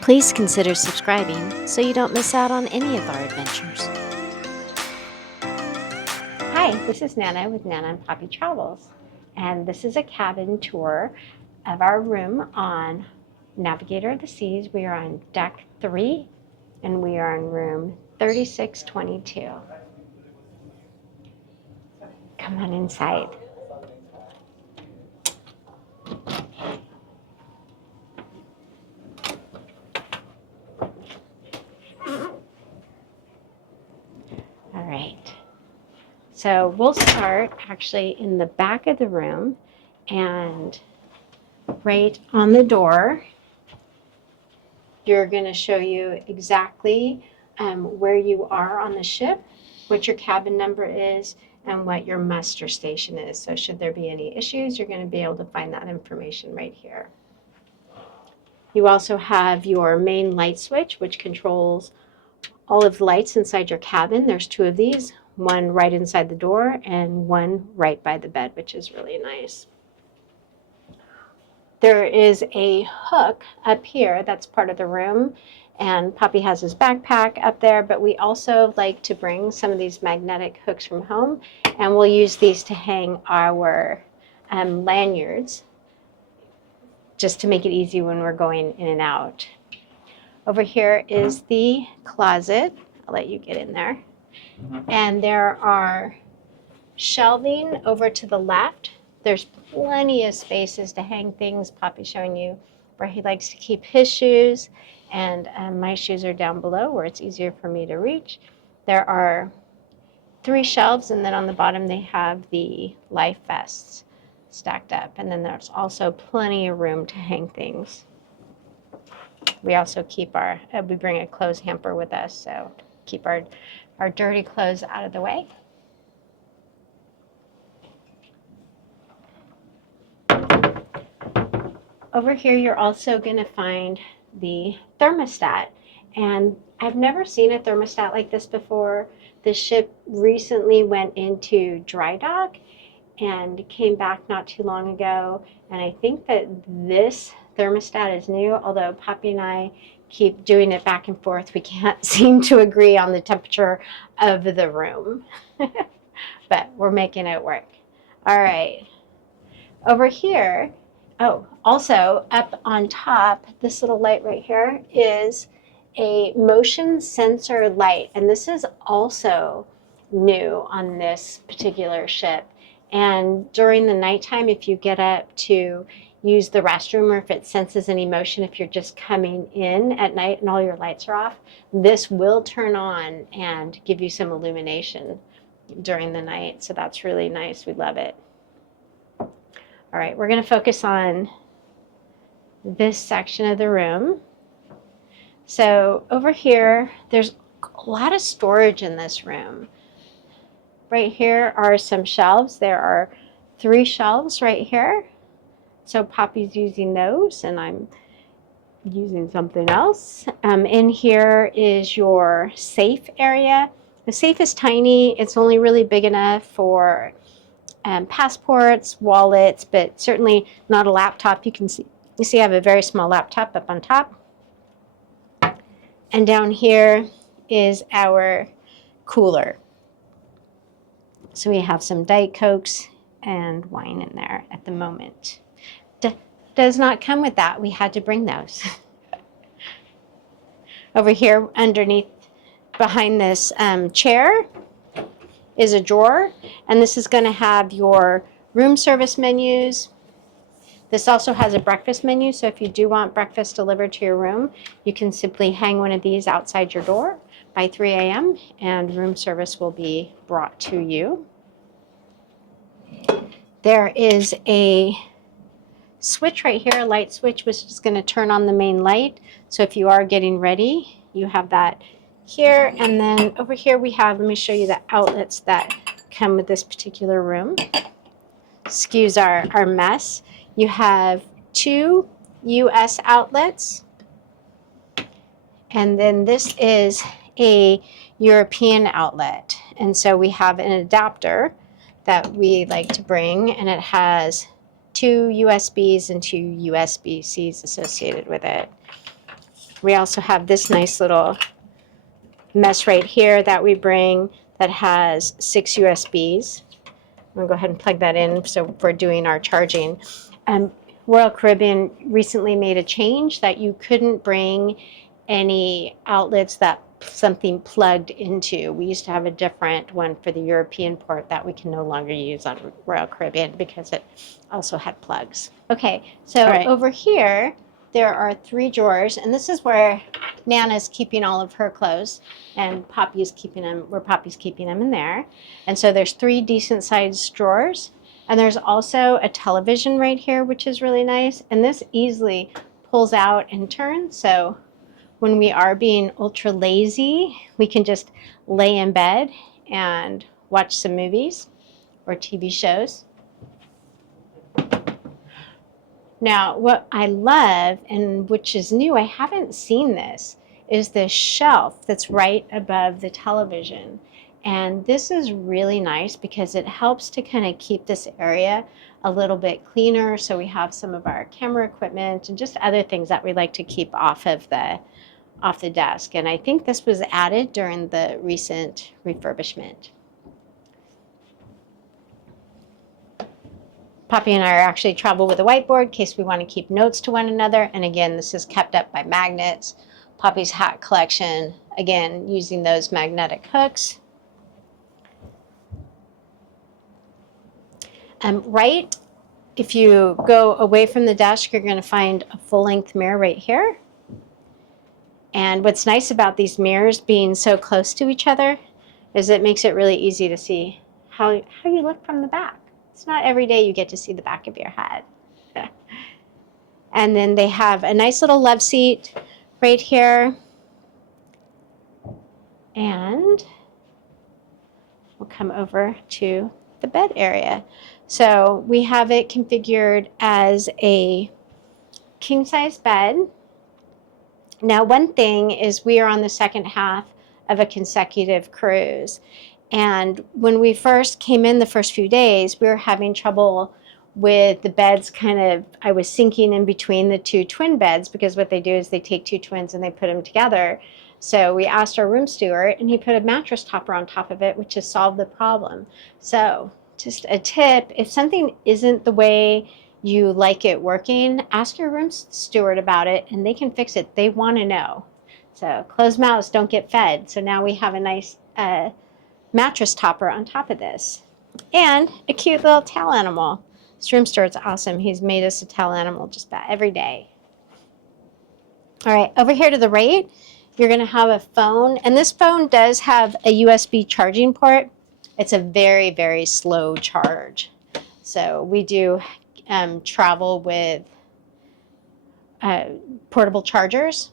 Please consider subscribing so you don't miss out on any of our adventures. Hi, this is Nana with Nana and Poppy Travels, and this is a cabin tour of our room on Navigator of the Seas. We are on deck 3 and we are in room 3622. Come on inside. All right. So we'll start actually in the back of the room, and right on the door, you're going to show you exactly where you are on the ship, what your cabin number is, and what your muster station is. So should there be any issues, you're going to be able to find that information right here. You also have your main light switch, which controls all of the lights inside your cabin. There's 2 of these, one right inside the door and one right by the bed, which is really nice. There is a hook up here that's part of the room, and Poppy has his backpack up there, but we also like to bring some of these magnetic hooks from home, and we'll use these to hang our lanyards just to make it easy when we're going in and out. Over here is the closet. I'll let you get in there. And there are shelving over to the left. There's plenty of spaces to hang things. Poppy's showing you where he likes to keep his shoes, and my shoes are down below where it's easier for me to reach. There are 3 shelves, and then on the bottom they have the life vests stacked up, and then there's also plenty of room to hang things. We also keep we bring a clothes hamper with us, so keep our dirty clothes out of the way. Over here, you're also going to find the thermostat, and I've never seen a thermostat like this before. The ship recently went into dry dock and came back not too long ago, and I think that this thermostat is new, although Poppy and I keep doing it back and forth. We can't seem to agree on the temperature of the room, but we're making it work. All right, over here, oh, also up on top, this little light right here is a motion sensor light, and this is also new on this particular ship. And during the nighttime, if you get up to use the restroom, or if it senses any motion, if you're just coming in at night and all your lights are off, this will turn on and give you some illumination during the night. So that's really nice. We love it. All right, we're going to focus on this section of the room. So over here, there's a lot of storage in this room. Right here are some shelves. There are 3 shelves right here. So Poppy's using those, and I'm using something else. In here is your safe area. The safe is tiny. It's only really big enough for passports, wallets, but certainly not a laptop. You see I have a very small laptop up on top. And down here is our cooler. So we have some Diet Cokes and wine in there at the moment. Does not come with that. We had to bring those. Over here underneath, behind this chair, is a drawer, and this is going to have your room service menus. This also has a breakfast menu, so if you do want breakfast delivered to your room, you can simply hang one of these outside your door by 3 a.m. and room service will be brought to you. There is a switch right here, a light switch, which is going to turn on the main light. So if you are getting ready, you have that here. And then over here we have, let me show you the outlets that come with this particular room. Excuse our mess. You have 2 US outlets, and then this is a European outlet. And so we have an adapter that we like to bring, and it has 2 USBs and 2 USB-Cs associated with it. We also have this nice little mess right here that we bring that has 6 USBs. I'm going to go ahead and plug that in so we're doing our charging. Royal Caribbean recently made a change that you couldn't bring any outlets that something plugged into. We used to have a different one for the European port that we can no longer use on Royal Caribbean because it also had plugs. Okay, so over here there are 3 drawers, and this is where Nana's keeping all of her clothes, and Poppy's keeping them in there. And so there's 3 decent sized drawers. And there's also a television right here, which is really nice. And this easily pulls out and turns. So when we are being ultra lazy, we can just lay in bed and watch some movies or TV shows. Now, what I love, and which is new, I haven't seen this, is this shelf that's right above the television. And this is really nice because it helps to kind of keep this area a little bit cleaner. So we have some of our camera equipment and just other things that we like to keep off the desk. And I think this was added during the recent refurbishment. Poppy and I actually travel with a whiteboard in case we want to keep notes to one another. And again, this is kept up by magnets. Poppy's hat collection, again, using those magnetic hooks. Right, if you go away from the desk, you're going to find a full-length mirror right here. And what's nice about these mirrors being so close to each other is it makes it really easy to see how you look from the back. It's not every day you get to see the back of your head. And then they have a nice little love seat right here. And we'll come over to the bed area. So we have it configured as a king-size bed. Now, one thing is we are on the second half of a consecutive cruise. And when we first came in the first few days, we were having trouble with the beds I was sinking in between the 2 twin beds because what they do is they take 2 twins and they put them together. So we asked our room steward and he put a mattress topper on top of it, which has solved the problem. So just a tip, if something isn't the way you like it working, ask your room steward about it and they can fix it. They want to know. So closed mouths don't get fed. So now we have a nice mattress topper on top of this. And a cute little tail animal. This room steward's awesome. He's made us a tail animal just about every day. All right, over here to the right, you're going to have a phone. And this phone does have a USB charging port. It's a very, very slow charge. So we do travel with portable chargers.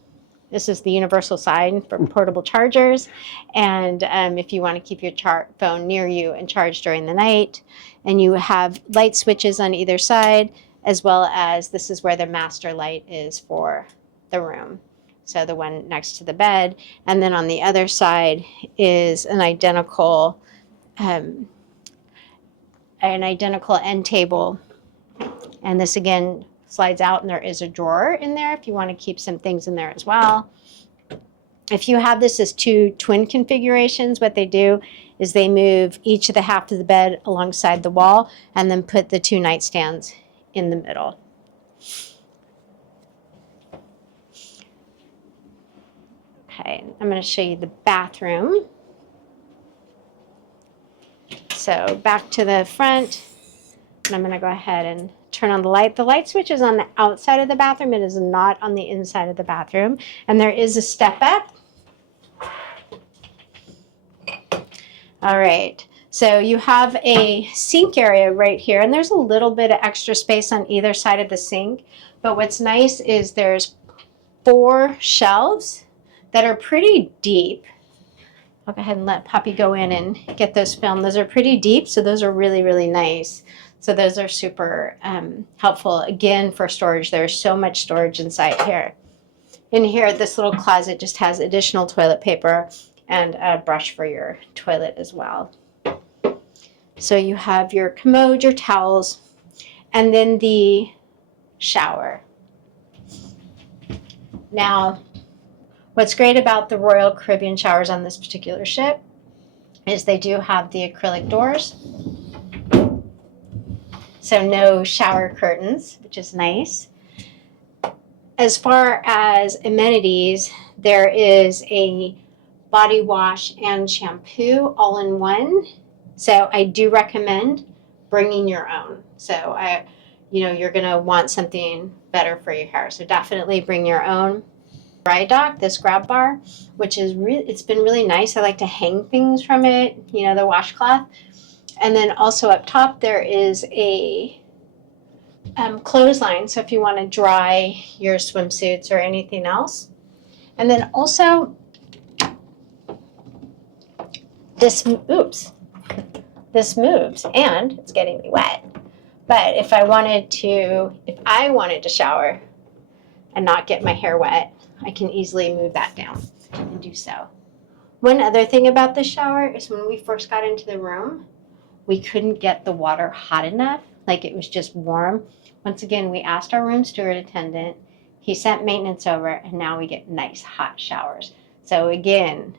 This is the universal sign for portable chargers. And if you want to keep your phone near you and charge during the night, and you have light switches on either side, as well as this is where the master light is for the room. So the one next to the bed. And then on the other side is an identical end table. And this again slides out and there is a drawer in there if you want to keep some things in there as well. If you have this as 2 twin configurations, what they do is they move each of the half of the bed alongside the wall and then put the 2 nightstands in the middle. Okay, I'm going to show you the bathroom. So back to the front, and I'm going to go ahead and turn on the light. The light switch is on the outside of the bathroom. It is not on the inside of the bathroom. And there is a step up. All right, so you have a sink area right here, and there's a little bit of extra space on either side of the sink. But what's nice is there's 4 shelves that are pretty deep. I'll go ahead and let Poppy go in and get those filmed. Those are pretty deep, so those are really, really nice. So those are super helpful, again, for storage. There's so much storage inside here. In here, this little closet just has additional toilet paper and a brush for your toilet as well. So you have your commode, your towels, and then the shower. Now, What's great about the Royal Caribbean showers on this particular ship is they do have the acrylic doors. So no shower curtains, which is nice. As far as amenities, there is a body wash and shampoo all in one. So I do recommend bringing your own. So you're gonna want something better for your hair. So definitely bring your own. Dry dock, this grab bar, which is it's been really nice. I like to hang things from it, the washcloth. And then also up top there is a clothesline, so if you want to dry your swimsuits or anything else. And then also this moves and it's getting me wet. But if I wanted to shower and not get my hair wet, I can easily move that down and do so. One other thing about the shower is when we first got into the room, we couldn't get the water hot enough, like it was just warm. Once again, we asked our room steward attendant, he sent maintenance over, and now we get nice hot showers. So again,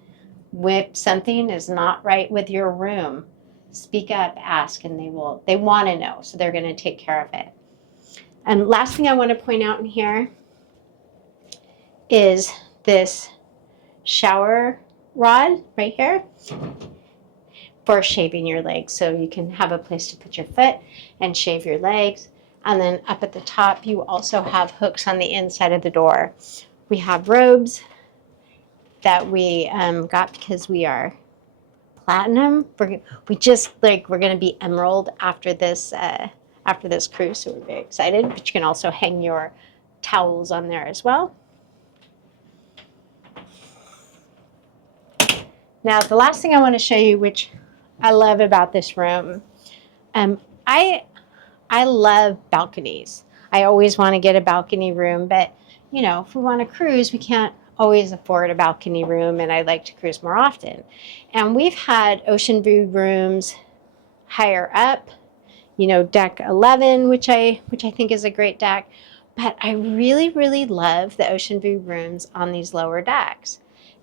if something is not right with your room, speak up, ask, and they want to know, so they're going to take care of it. And last thing I want to point out in here is this shower rod right here for shaving your legs. So you can have a place to put your foot and shave your legs. And then up at the top, you also have hooks on the inside of the door. We have robes that we got because we are platinum. We're going to be emerald after this cruise, so we're very excited. But you can also hang your towels on there as well. Now, the last thing I want to show you, which I love about this room, I love balconies. I always want to get a balcony room, but if we want to cruise, we can't always afford a balcony room, and I'd like to cruise more often. And we've had ocean view rooms higher up, deck 11, which I think is a great deck. But I really, really love the ocean view rooms on these lower decks.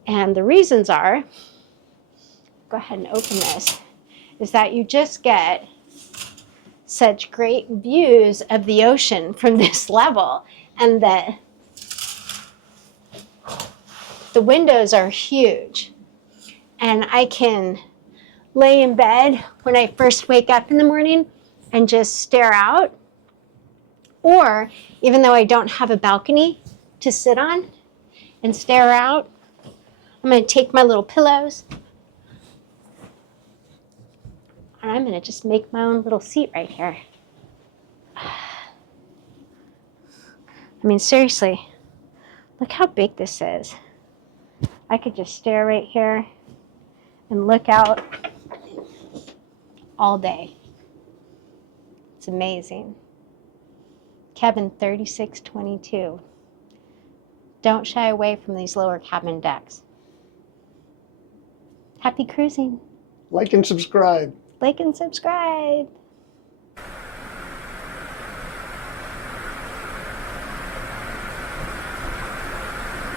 And the reasons are, go ahead and open this, is that you just get such great views of the ocean from this level, and the windows are huge, and I can lay in bed when I first wake up in the morning and just stare out, or even though I don't have a balcony to sit on and stare out, I'm going to take my little pillows and I'm going to just make my own little seat right here. I mean, seriously, look how big this is. I could just stare right here and look out all day. It's amazing. Cabin 3622. Don't shy away from these lower cabin decks. Happy cruising. Like and subscribe. Like and subscribe.